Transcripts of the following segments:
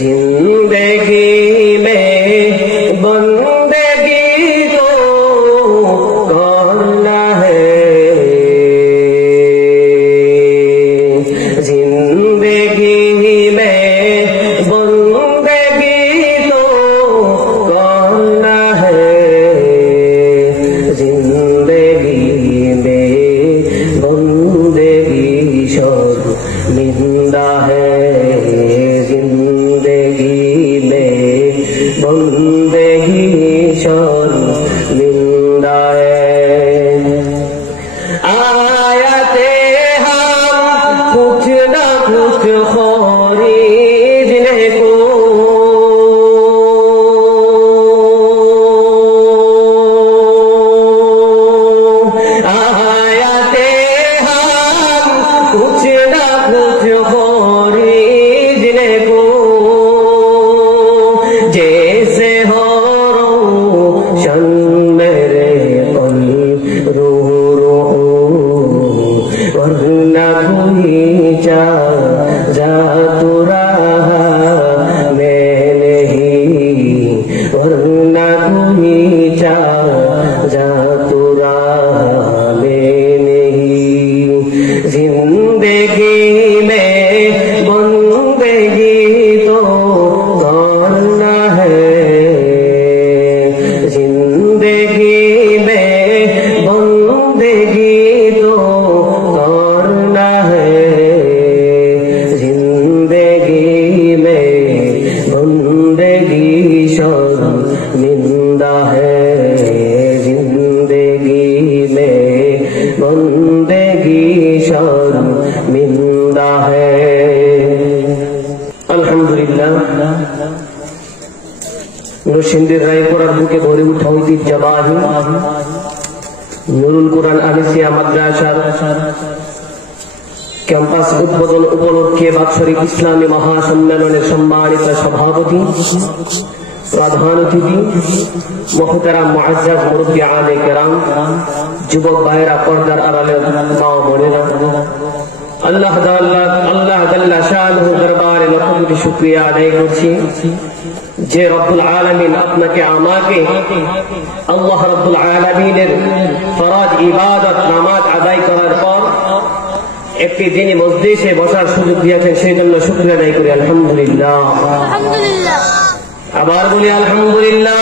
जिंदगी में बंदगी तो करना है, जिंदगी में बंदगी तो करना है, जिंदगी में बंदगी शर्मिंदा है, जिंदगी में बंदगी शर्मिंदा है। आयते हम कुछ न कुछ खरीदने को, आयते हम कुछ न कुछ खरीदने को, जैसे हो रोशन मेरे कल्ब रूह रूह, वरना कोई जा तू रहा मैं नहीं, वरना कोई जा तू रहा मैं नहीं, जिंदगी में बंदगी तो करना है, जिंदगी में बंदगी तो करना है, जिंदगी में बंदगी शर्मिंदा है, जिंदगी में बंदगी शर्मिंदा है। अल्हम्दुलिल्लाह, নরসিংদীর রায়পুরার বুকে ভরে উঠা ঐতিহ্যবাহী নুরুল কুরআন আলিসিয়া মাদ্রাসার ক্যাম্পাস উদ্বোধন উপলক্ষে বাৎসরিক ইসলামী মহাসম্মেলনের সম্মানিত সভাপতি, প্রধান অতিথি, মুহতারাম মুআজ্জাজ মুরব্বি আলে কেরাম, যুবক ভাইয়েরা, পর্দার আড়ালে মা ও বোনেরা, আল্লাহ জাল্লা শানুহু দরবারে লক্ষ কোটি শুকরিয়া আদায় করছি যে রব্বুল আলামিন আপনাকে আমাকে আল্লাহ রব্বুল আলামিনের ফরজ ইবাদত নামাজ আদায় করার পর একটি দিনী মজলিসে বসার সুযোগ দিয়েছেন, সেই জন্য শুকরিয়া আদায় করি আলহামদুলিল্লাহ। আবার বলি আলহামদুলিল্লাহ।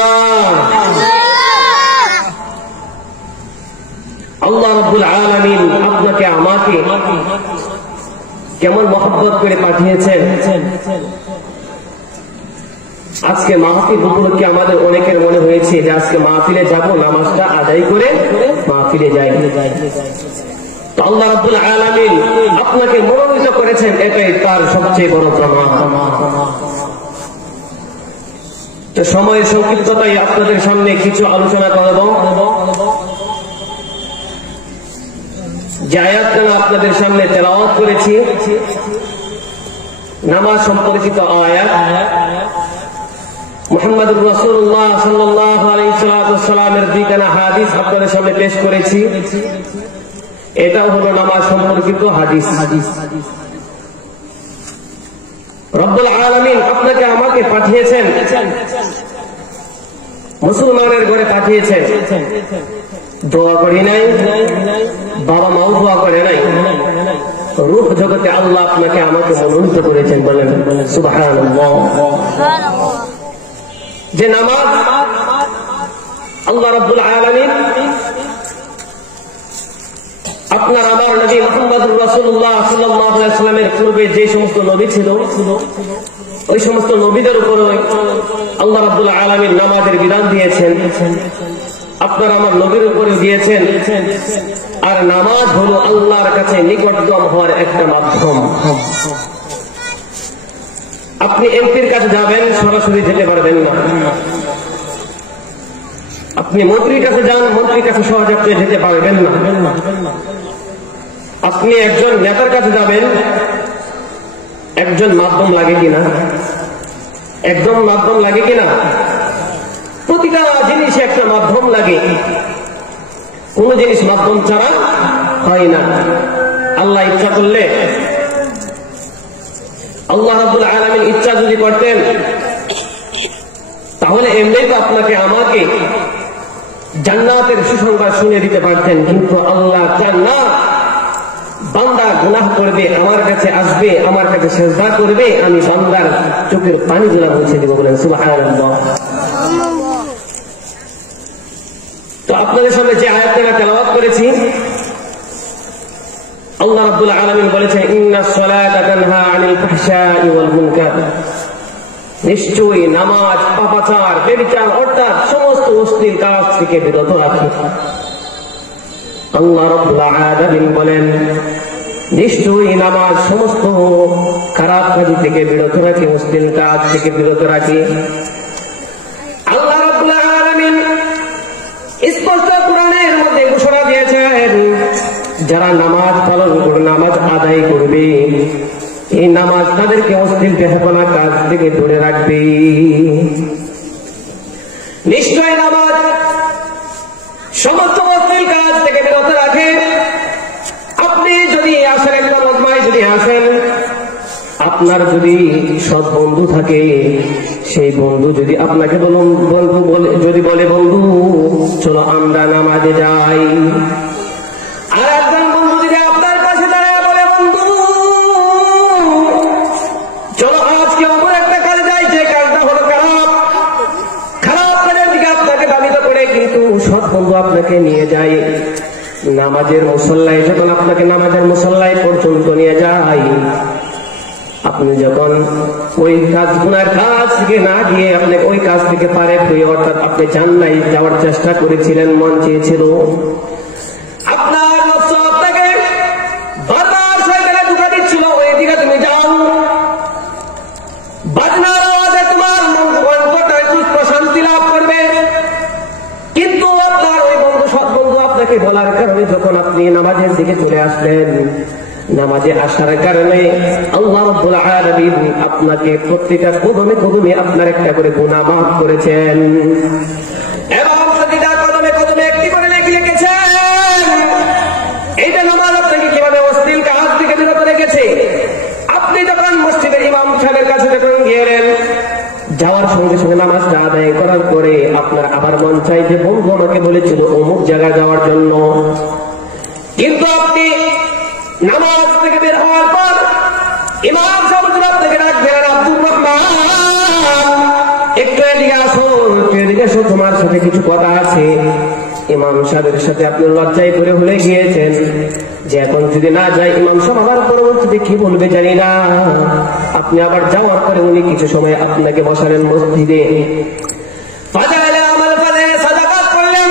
আল্লাহ রব্বুল আলামিন আপনাকে আমাকে কেমন মহব্বত করে পাঠিয়েছেন। আজকে মাহফিল উপলক্ষে আমাদের অনেকের মনে হয়েছে যে আজকে মাহফিলে যাব, নামাজটা আদায় করে মাহফিলে যাই। তো আল্লাহ রাব্বুল আলামিন আপনাকে মনোনীত করেছেন, এটাই তার সবচেয়ে বড় প্রমাণ। তো সময়ের সংক্ষিপ্ততায় আপনাদের সামনে কিছু আলোচনা করব, যে আয়াতগুলো আপনাদের সামনে তেলাওয়াত করেছি, নামাজ সম্পর্কিত আয়াত। মুহাম্মদুর রাসূলুল্লাহ সাল্লাল্লাহু আলাইহি ওয়াসাল্লামের দুইখানা হাদিস আপনাদের সামনে পেশ করেছি, এটাও হলো নামাজ সম্পর্কিত হাদিস। রব্বুল আলামিন আপনাকে আমাকে পাঠিয়েছেন, মুসলমানের ঘরে পাঠিয়েছেন। দোয়া করি নাই, বাবা মাও দোয়া করে নাই, রূহ জগতে আল্লাহ আপনাকে আমাকে মনোনীত করেছেন। বলেন সুবহানাল্লাহ। যে নামাজ আল্লাহ রাব্বুল আলামিন আপনার আমার নবী মুহাম্মদুর রাসূলুল্লাহ সাল্লাল্লাহু আলাইহি ওয়াসাল্লামের পূর্বে যে সমস্ত নবী ছিল, ওই সমস্ত নবীদের উপরে আল্লাহ রাব্বুল আলামিন নামাজের বিধান দিয়েছেন, আপনার আমার নবীর উপরে দিয়েছেন। আর নামাজ হলো আল্লাহর কাছে নিকটতম হওয়ার একটা মাধ্যম। আপনি এমপির কাছে যাবেন, সরাসরি যেতে পারবেন না। আপনি মন্ত্রীর কাছে যান, মন্ত্রীর কাছে সহজে আপনি যেতে পারবেন না। আপনি একজন নেতার কাছে যাবেন, একজন মাধ্যম লাগে কিনা, একজন মাধ্যম লাগে কিনা। প্রতিটা জিনিসে একটা মাধ্যম লাগে, কোন জিনিস মাধ্যম ছাড়া হয় না। আল্লাহ ইচ্ছা করলে আল্লাহ রাব্বুল আলামিন ইচ্ছা যদি করতেন তাহলে এমনি তো আপনাকে আমাকে জান্নাতের সুসংবাদ শুনিয়ে দিতে পারতেন, কিন্তু আল্লাহ চান না। বান্দা গুনাহ করবে, আমার কাছে আসবে, আমার কাছে সিজদা করবে, আমি বান্দার চোখের পানিগুলো মুছে দিব। বলেন সুবহানাল্লাহ। তো আপনাদের সামনে যে আয়াতটা তেলাওয়াত করেছি, আল্লাহ রাব্বুল আলামিন বলেছেন ইন্নাস সালাতা তানহা আনিল ফাহশাই ওয়াল মুনকার, নিশ্চয়ই নামাজ পাপাচার ব্যভিচার অর্থাৎ সমস্ত অশ্লীল কাজ থেকে বিরত রাখে। আল্লাহ রাব্বুল আলামিন বলেন নিশ্চয়ই নামাজ সমস্ত খারাপ কাজ থেকে বিরত রাখে, অশ্লীল কাজ থেকে বিরত রাখে। আল্লাহ রাব্বুল আলামিন স্পষ্ট কোরআনের মধ্যে ঘোষণা দিয়েছেন যারা নামাজ পালন করে, নামাজ আদায় করবে, এই নামাজ তাদেরকে অশ্লীল বেহাপনা কাজ থেকে দূরে রাখবে। নিশ্চয় নামাজ সমস্ত অশ্লীল কাজ থেকে বিরত রাখে। আপনি যদি আসেন, একটা মজমায় যদি আসেন, আপনার যদি সৎ বন্ধু থাকে, সেই বন্ধু যদি আপনাকে যদি বলে বন্ধু চলো আমরা নামাজে যাই, আর একজন বন্ধু যদি আপনার পাশে দাঁড়ায় বলে বন্ধু চলো আজকে অপর একটা কাজে যাই, যে কাজটা হলো খারাপ, খারাপ কাজের দিকে আপনাকে বাধিত করে, কিন্তু সৎ বন্ধু আপনাকে নিয়ে যায় নামাজের মুসল্লায়। যখন আপনাকে নামাজের মুসল্লায় পর্যন্ত নিয়ে যায়, আপনি যখন ওই কাজ গুনার কাজ থেকে না গিয়ে আপনি ওই কাজ থেকে পারে হয়ে, অর্থাৎ আপনি চান নাই, যাওয়ার চেষ্টা করেছিলেন, মন চেয়েছিল, আপনার নফস আপনাকে বারবার শয়তানে ধোঁকা দিচ্ছিল, ওই দিকে তুমি যাও, বাজনার আওয়াজে তোমার অন্তরটা সুস্থ শান্তি লাভ করবে। কিন্তু আপনার ওই বন্ধু, সৎ বন্ধু আপনাকে বলার কারণে যখন আপনি নামাজের দিকে চলে আসলেন, নামাজে আসার কারণে আল্লাহ রাব্বুল আলামিন আপনাকে প্রত্যেকটা কদমে কদমে আপনার একটা করে গুনাহ মাফ করেছেন, এবং প্রতিটা কদমে কদমে একটি করে নেকি লিখেছেন। এইটা নামাজ আপনাকে কিভাবে অশ্লীল কাজ থেকে বিরত রেখেছে। আপনি যখন মসজিদের ইমাম সাহেবের কাছে যখন গেলেন, যাওয়ার সঙ্গে সঙ্গে নামাজটা আদায় করার পরে আপনার আবার মন চাই যে বন্ধু আমাকে বলেছিল অমুক জায়গায় যাওয়ার জন্য, কিন্তু আপনি নামাজ থেকে বের হওয়ার পর ইমাম সাহেব আপনাকে ডাকবেন, আব্দুর রহমান একটু এদিকে আসো, একটু এদিকে আসো, তোমার সাথে কিছু কথা আছে। ইমাম সাহেবের সাথে আপনি লজ্জায় পড়ে ভুলে গিয়েছেন যে এখন যদি না যাই ইমাম সাহেব আবার পরবর্তীতে কি বলবে জানি না। আপনি আবার যাওয়ার পরে উনি কিছু সময় আপনাকে বসালেন মসজিদে, ফাজাইলে আমল ফলে সাদাকাত করলেন,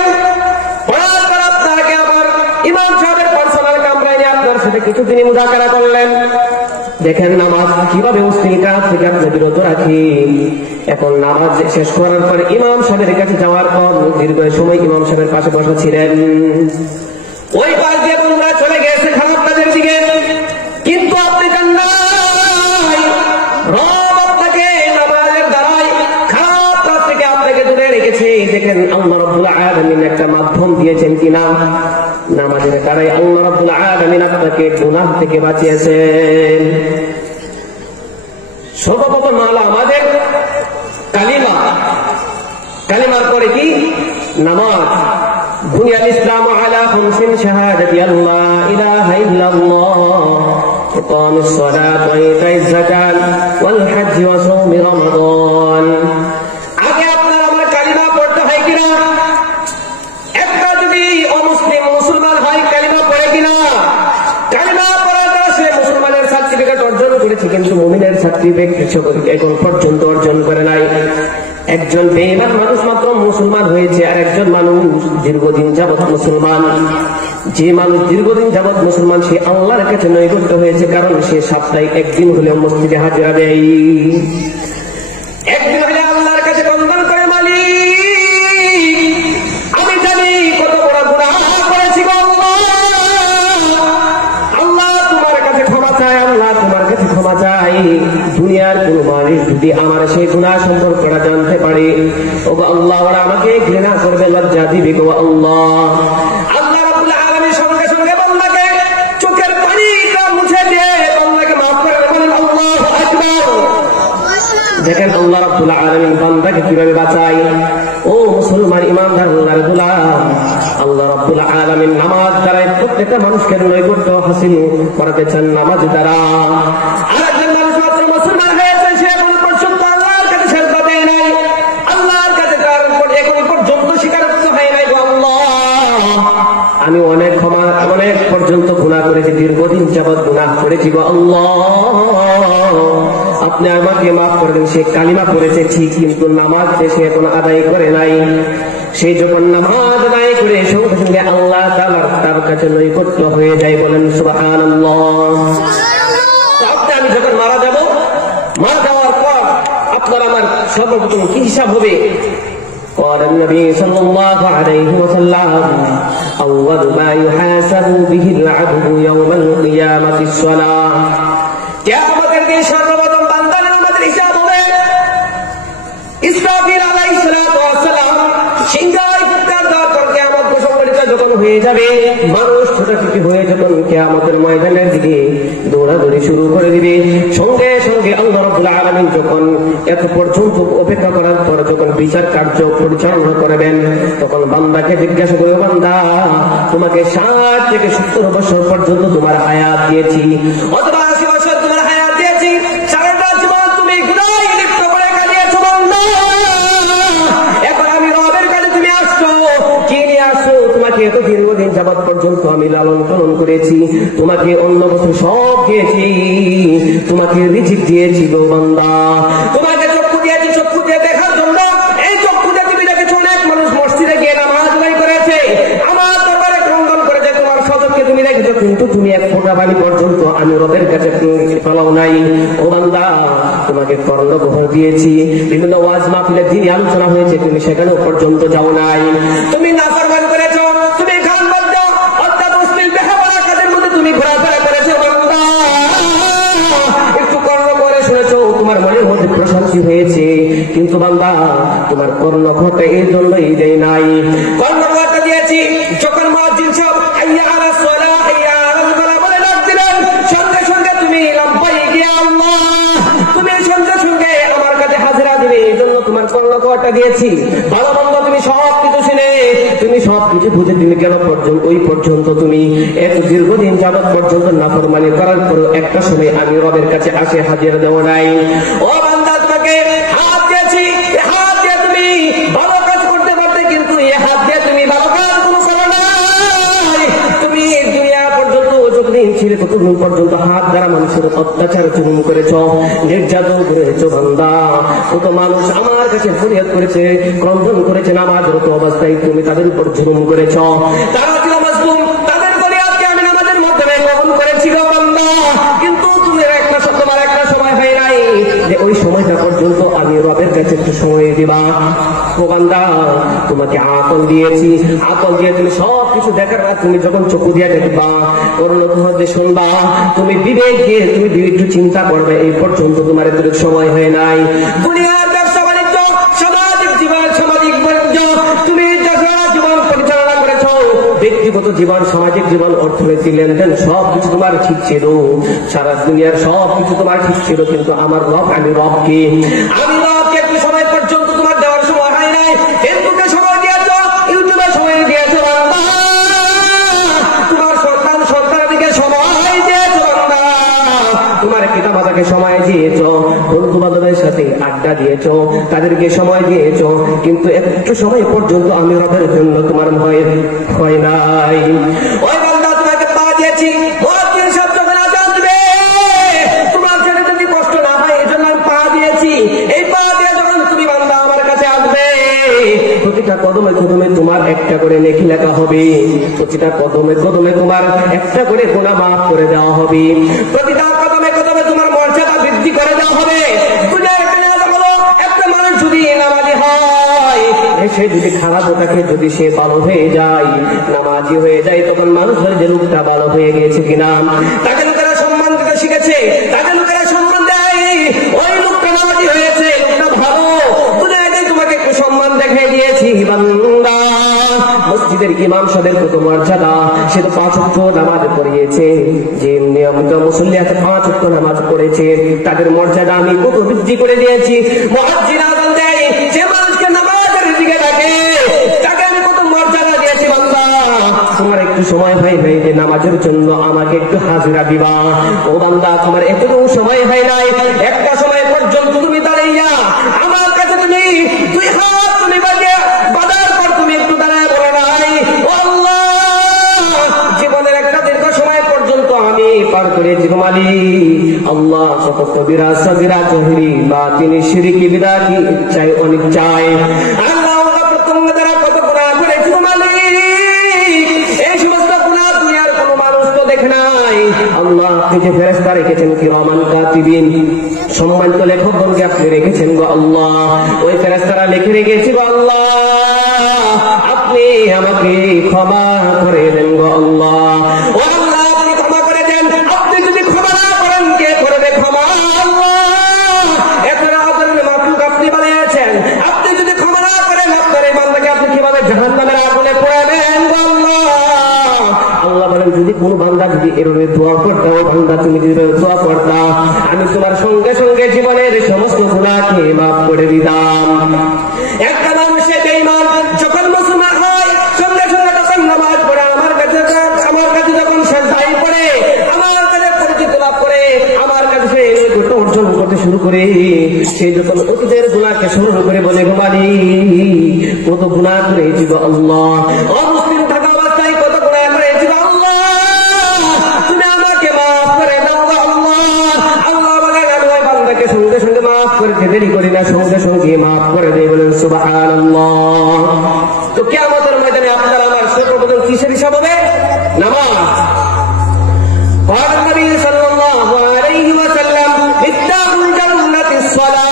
পড়ার পর আপনাকে আবার ইমাম সাহেবের পার্সোনাল কামরায় আপনার সাথে কিছু তিনি মুযাকারা করলেন। দেখেন নামাজ কিভাবে অশ্লীল কাজ থেকে আপনি বিরত রাখি। এখন নামাজ শেষ করার পর ইমাম সাহেবের কাছে যাওয়ার পর দীর্ঘ সময় ইমাম সাহেবের পাশে বসা ছিলেন, ওই পাশ দিয়ে তোমরা চলে গেছে খারাপ কাজের দিকে, কিন্তু আপনি জান নাই রব আপনাকে নামাজের দ্বারাই খারাপ কাজ থেকে আপনাকে দূরে রেখেছে। দেখেন আল্লাহ রাব্বুল আলামিন একটা মাধ্যম দিয়েছেন কিনা, নামাজের দ্বারাই আল্লাহ রাব্বুল আলামিন আপনাকে গুনাহ থেকে বাঁচিয়েছেন। সর্বপ্রথম হলো আমাদের কালিমা, কালিমার পরে কি নামাজ। বুনিয়াল ইসলাম আলা খামসিন শাহাদাতি আল্লা ইলাহা ইল্লাল্লাহ ইকামিস সালাত ওয়া ইতাইজ যাকাত ওয়াল হজ্জ ওয়া সাওম রমাদান। আগে আপনার আমার কালিমা পড়তে হয় কিনা, একটা যদি অমুসলিম মুসলমান হয় কালিমা পড়ে কিনা, কালিমা পড়ার দ্বারা সে মুসলমানের সার্টিফিকেট অর্জন করেছে, কিন্তু মুমিনের সার্টিফিকেট এখন পর্যন্ত অর্জন করে নাই। একজন বেঈমান মানুষ মাত্র মুসলমান হয়েছে, আর একজন মানুষ দীর্ঘদিন যাবৎ মুসলমান। যে মানুষ দীর্ঘদিন যাবৎ মুসলমান সে আল্লাহর কাছে নৈকট্য হয়েছে, কারণ সে সপ্তাহে একদিন হলেও মসজিদে হাজিরা দেয়, একদিন হলে আল্লাহর কাছে বন্দনা করে মালিক আমি জানি কত বড় গুনাহ করেছি গো আল্লাহ, তোমার কাছে ক্ষমা চাই, আল্লাহ তোমার কাছে ক্ষমা চাই। দুনিয়ার কোন মানুষ যদি আমার সেই গুনাহ সম্পর্কে জানতে পারে, ও আল্লাহ ওরা আমাকে ঘৃণা করবে, লজ্জা দিবে গো আল্লাহ। আল্লাহ রাব্বুল আলামিন সঙ্গে সঙ্গে বান্দাকে চোখের পানিটা মুছে দিয়ে বান্দাকে মাফ করে বলেন আল্লাহু আকবার। দেখেন আল্লাহ রাব্বুল আলামিন বান্দাকে কিভাবে বাঁচায়। ও মুসলমান ইমানদার আল্লাহর গোলাম, আল্লাহ রাব্বুল আলামিন নামাজ দ্বারা প্রত্যেকটা মানুষকে নৈকট্য হাসিল করাতে চান নামাজ দ্বারা। আরেকজন মানুষ মাত্র মুসলমান হয়েছে, সে এখন পর্যন্ত আল্লাহর কাছে সেজদা দেয় নাই, আল্লাহর কাছে তার এখন পর্যন্ত স্বীকারোক্ত হয় নাই। আল্লাহ, আমি অনেক পর্যন্ত গুনাহ করেছি, দীর্ঘদিন যাবৎ গুনাহ করেছি গো আল্লাহ, আপনি আমাকে মাফ করে দেন। সে কালিমা পড়েছে ঠিক, কিন্তু নামাজ সে এখন আদায় করে নাই। সে যখন নামাজ আদায় করে সঙ্গে সঙ্গে আল্লাহ তার কাছে নৈকট্য হয়ে যায়। বলেন সুবহানাল্লাহ। আমি যখন মারা যাওয়ার পর আপনার আমার সর্বপ্রথম কি হিসাব হবে? قال النبي صلى الله عليه وسلم أول ما يحاسب به العبد يوم القيامة الصلاة। কিয়ামতের দিন সর্বপ্রথম বান্দার নামাজের হিসাব হবে। ইসরাফিল আলাইহিস সালাতু ওয়াস সালাম সিংহায় ফুৎকার দেওয়ার পর কিয়ামত সংঘটিত যখন হয়ে যাবে, মানুষ ছোটাছুটি হয়ে যখন কিয়ামতের ময়দানের দিকে দৌড়াদৌড়ি শুরু করে দিবে, সঙ্গে সঙ্গে আল্লাহ রাব্বুল আলামিন যখন এত পর্যন্ত অপেক্ষা করার পর যখন বিচার কার্য পরিচালনা করবেন, তখন বান্দাকে জিজ্ঞাসা করবে, বান্দা তোমাকে 60 থেকে 70 বছর পর্যন্ত তোমার হায়াত দিয়েছি, অথবা 80 বছর তোমার হায়াত দিয়েছি, সারাটা জীবন তুমি গুনাহে লিপ্ত করে কাটিয়েছো বান্দা, এখন আমি রবের কাছে তুমি আসছো, কি নিয়ে আসছো? তোমাকে এত দীর্ঘদিন যাবৎ পর্যন্ত আমি লালন পালন করেছি, তোমাকে অন্য বছর সব দিয়েছি, তোমাকে রিজিক দিয়েছি গো বান্দা, তোমাকে চক্ষু দিয়েছি, চক্ষু দিয়ে দেখার জন্য। এই চক্ষু দিয়ে তুমি দেখেছো অনেক মানুষ মসজিদে গিয়ে নামাজ আদায় করেছে, আমার দরবারে ক্রন্দন করেছে, তোমার স্বজনকে তুমি দেখেছো, কিন্তু তুমি এক ফোঁটা পানি পর্যন্ত আমি রবের কাছে ফেলাও নাই। ও বান্দা, তোমাকে কর্ণগোহর দিয়েছি, বিভিন্ন ওয়াজ মাহফিলের দিনে আলোচনা হয়েছে, তুমি সেখানেও পর্যন্ত যাও নাই, তুমি নাফরমান করেছো, তুমি গান বাদ্য অর্থাৎ অশ্লীল বেহায়া কাজের মধ্যে তুমি ঘোরাফেরা করেছো বান্দা, একটু কর্ণ করে শুনেছো, তোমার মনের মধ্যে প্রশান্তি হয়েছে, কিন্তু বান্দা তোমার কর্ণঘটা এই জন্যই দেয় নাই। কর্ণঘটা দিয়েছি যখন মুয়াজ্জিন সাহেব হাইয়া আলাস সালাহ হাইয়া আলাল ফালাহ বলে ডাক দিলেন, সঙ্গে সঙ্গে তুমি লাব্বাইক ইয়া আল্লাহ, তুমি সঙ্গে সঙ্গে আমার কাছে হাজিরা দিবে, এই জন্য তোমার কর্ণঘটা দিয়েছি। ভালো মন্দ তুমি সব কিছু শুনে, তুমি সব কিছু বুঝে, তুমি কেন পর্যন্ত ওই পর্যন্ত তুমি এত দীর্ঘদিন যাবৎ পর্যন্ত নাফরমানি করার পর একটা সময় আমি রবের কাছে আসে হাজিরা দেওয়া নাই। ও বান্দা, তোমাকে হাত দিয়েছি, হাত দিয়ে তুমি ভালো কাজ করতে পারতে, কিন্তু এই হাত দিয়ে তুমি ভালো কাজ কোনো করো নাই। তুমি দুনিয়া পর্যন্ত যতদিন ছিল ততদিন পর্যন্ত হাত দ্বারা মানুষের অত্যাচার জুলুম করেছ, নির্যাতন করেছ বান্দা, কত মানুষ আমার কাছে ফরিয়াদ করেছে, ক্রন্দন করেছে, নামাজরত অবস্থায় তুমি তাদের উপর জুলুম করেছ, তারা ছিল মাজলুম, তাদের ফরিয়াদকে আমি নামাজের মাধ্যমে গ্রহণ করেছি গো বান্দা, কিন্তু তুমি তোমার একটা সময় হয় নাই যে ওই সময়টা পর্যন্ত আমি রবের কাছে একটু সময় দিবা। ও বান্দা, তোমাকে আকল দিয়েছি, আকল দিয়ে তুমি সব কিছু দেখার পর তুমি যখন চক্ষু দিয়ে দেখবা, করোনা হতে শুনবা, তুমি বিবেক দিয়ে তুমি একটু চিন্তা করবে, এই পর্যন্ত তোমার এত সময় হয় নাই। দুনিয়ার ব্যবসা বাণিজ্য, সামাজিক জীবন, সামাজিক বাণিজ্য তুমি জীবন পরিচালনা করেছ, ব্যক্তিগত জীবন, সামাজিক জীবন, অর্থনৈতিক লেনদেন সব কিছু তোমার ঠিক ছিল, সারা দুনিয়ার সব কিছু তোমার ঠিক ছিল, কিন্তু আমার রব, আমি রবকে একটু সময় পর্যন্ত তোমার দেওয়ার সময় হয় নাই। ফেসবুকে সময় দিয়েছ, ইউটিউবে সময় দিয়েছ বান্দা, তোমার সন্তানদিকে সময় দিয়েছ বান্দা, তোমার পিতা মাতাকে সময় দিয়েছ, বন্ধু বান্ধবের সাথে আড্ডা দিয়েছ, তাদেরকে সময় দিয়েছ, কিন্তু একটু সময় পর্যন্ত আমি রবের জন্য তোমার ভয় হয় নাই। ওই বান্দা, তোমাকে পা দিয়েছি, মুয়াজ্জিন সাহেব যখন আযান দিবে, তোমার জন্য যদি কষ্ট না হয় এই জন্য আমি পা দিয়েছি, এই পা দিয়ে যখন তুমি বান্দা আমার কাছে আসবে, প্রতিটা কদমে কদমে তোমার একটা করে নেকি লেখা হবে, প্রতিটা কদমে কদমে তোমার একটা করে গুনাহ মাফ করে দেওয়া হবে, প্রতিটা কদমে কদমে তোমার মর্যাদা বৃদ্ধি করে দেওয়া হবে। দুনিয়ার কেনাজা হলো একটা মানুষ যদি নামাজি হয়, সে যদি খারাপ থাকে, যদি সে ভালো হয়ে যায়, নামাজি হয়ে যায়, তখন মানুষের যে লোকটা ভালো হয়ে গেছে কিনা, তাকে লোকেরা সম্মান দিতে শিখেছে, তাকে লোকেরা সম্মান দেয়, ওই লোকটা নামাজি হয়েছে, লোকটা ভালো, দুনিয়ায় তোমাকে সম্মান দেখাই দিয়েছি বান্দা। মসজিদের ইমাম সাহেবের কত মর্যাদা, সে তো 5 ওয়াক্ত নামাজ পড়িয়েছে, যে নিয়মিত মুসল্লি আছে 5 ওয়াক্ত নামাজ পড়েছে, তাদের মর্যাদা আমি কত বৃদ্ধি করে দিয়েছি। মুয়াজ্জিন আযান দেয়, যে মানুষকে নামাজের দিকে ডাকে তাকে আমি কত মর্যাদা দিয়েছি। বান্দা, তোমার একটু সময় হয় নাই যে নামাজের জন্য আমাকে একটু হাজিরা দিবা? ও বান্দা, তোমার এতটুকু সময় হয় নাই, একটা সময় পর্যন্ত তুমি দাঁড়াইয়া আমার কাছে তুমি 2 হাত তুমি বাঁধার পর তুমি একটু দাঁড়ায় বলে নাই, ও আল্লাহ, জীবনের একটা দীর্ঘ সময় পর্যন্ত আমি পার করেছি মালিক। আল্লাহ কত কবিরা সগীরা জহিরি বাতিনি শিরকি বিদাতি চাই অনেক চাই। আল্লাহ তোমার দ্বারা কত গুনাহ করেছি মালিক, এই সমস্ত গুনাহ দুনিয়ার কোনো মানুষ তো দেখে নাই। আল্লাহ আপনি যে ফেরেশতা রেখেছেন কিরামান কাতিবিন, সম্মানিত লেখকগণকে আপনি রেখেছেন গো আল্লাহ, ওই ফেরেশতারা লিখে রেখেছি গো আল্লাহ, আপনি আমাকে ক্ষমা করে দেন গো আল্লাহ। ও আল্লাহ, আপনি ক্ষমা করে দেন। আপনি যদি ক্ষমা না করেন কে করবে ক্ষমা? আল্লাহ, এত আদরের মাখলুক আপনি বানিয়েছেন, আপনি যদি ক্ষমা না করেন আপনার এই বান্দাকে আপনি কিভাবে জাহান্নামের আগুনে পোড়াবেন গো আল্লাহ? আল্লাহ বলেন, যদি কোন বান্দা যদি এভাবে দোয়া করতো, বান্দা তুমি যদি দোয়া করতা, আমি তোমার সঙ্গে সঙ্গে জীবনের সমস্ত গুনাহকে মাফ করে দিতাম। একটা মানুষের বেঈমান যখন মুসলমান হয়, সঙ্গে সঙ্গে তখন নামাজ পড়ে আমার কাছে যখন সেজদায় পড়ে, আমার কাছে পরিচিত লাভ করে, আমার কাছে সে নৈকট্য অর্জন করতে শুরু করে, সে যখন অতীতের গুনাহকে স্মরণ করে বলে, গো মালিক, কত গুনাহ করেছি গো আল্লাহ, অমুসলিম থাকা অবস্থায় কত গুনাহ করেছি গো আল্লাহ, তুমি আমাকে মাফ করে দাও গো আল্লাহ। আল্লাহ বলেন, আমি ওই বান্দাকে সঙ্গে সঙ্গে মাফ করতে দেরি করি না, সঙ্গে সঙ্গে মাফ করে দেয়। বলেন সুবহানাল্লাহ। তো কিয়ামতের ময়দানে আপনার আমার সর্বপ্রথম কিসের হিসাব হবে? নামাজ। নবী সাল্লাল্লাহু আলাইহি ওয়াসাল্লাম, মিফতাহুল জান্নাতিস সালাহ।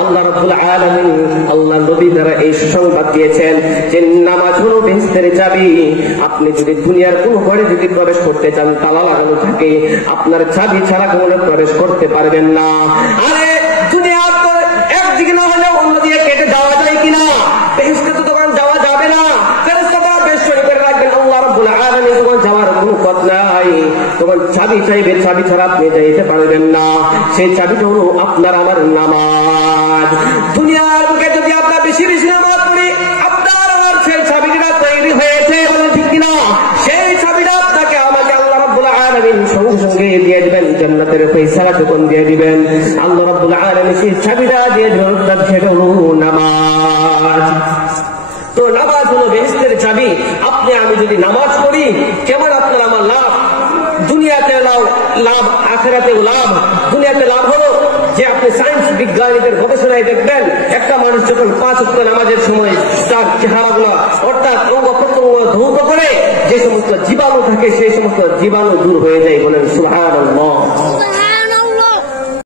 আল্লাহ রাব্বুল আলামিন, আল্লাহ নবী দ্বারা এই সংবাদ দিয়েছেন যে নামাজ হলো বেহেশতের চাবি। আপনি যদি দুনিয়ার কোন ঘরে যদি প্রবেশ করতে চান, তালা লাগানো থাকে, আপনার চাবি ছাড়া কোনো প্রবেশ করতে পারবেন না। আরে দুনিয়ার তো একদিকে না হলেও অন্যদিকে কেটে যাওয়া যায় কিনা? বেহেশতে তো তখন যাওয়া যাবে না। ফেরেশতারা বেশ করে রাখবেন, আল্লাহ রাব্বুল আলামিন তখন যাওয়ার কোনো পথ নাই, তখন চাবি চাইবে, চাবি ছাড়া আপনি যাইতে পারবেন না। সেই চাবিটা হলো আপনার আমার নামাজ। দুনিয়ার বুকে যদি আপনার বেশি বেশি নামাজ পড়ি, আপনার আমার সেই চাবিটা তৈরি হয়েছে, ঠিক কিনা? সেই চাবিটা আপনাকে আমাকে আল্লাহ রাব্বুল আলামিন সঙ্গে সঙ্গে দিয়ে দিবেন, জান্নাতের ফয়সালা যখন দিয়ে দিবেন, আল্লাহ রাব্বুল আলামিন সেই চাবিটা দিয়ে দিবেন, সেটা হলো নামাজ। তো নামাজ হলো বেহেশতের চাবি। আপনি আমি যদি নামাজ পড়ি, কেমন আপনার আমার লাভ? দুনিয়াতে লাভ, আখিরাতেও লাভ। দুনিয়াতে লাভ হলো যে আপনি সায়েন্স বিজ্ঞানীদের গবেষণায় দেখবেন, একটা মানুষ যখন 5 ওয়াক্ত নামাজের সময় তার চেহারাগুলো অর্থাৎ অঙ্গ প্রত্যঙ্গ ধৌত করে, যে সমস্ত জীবাণু থাকে সেই সমস্ত জীবাণু দূর হয়ে যায়। বলেন সুবহানাল্লাহ।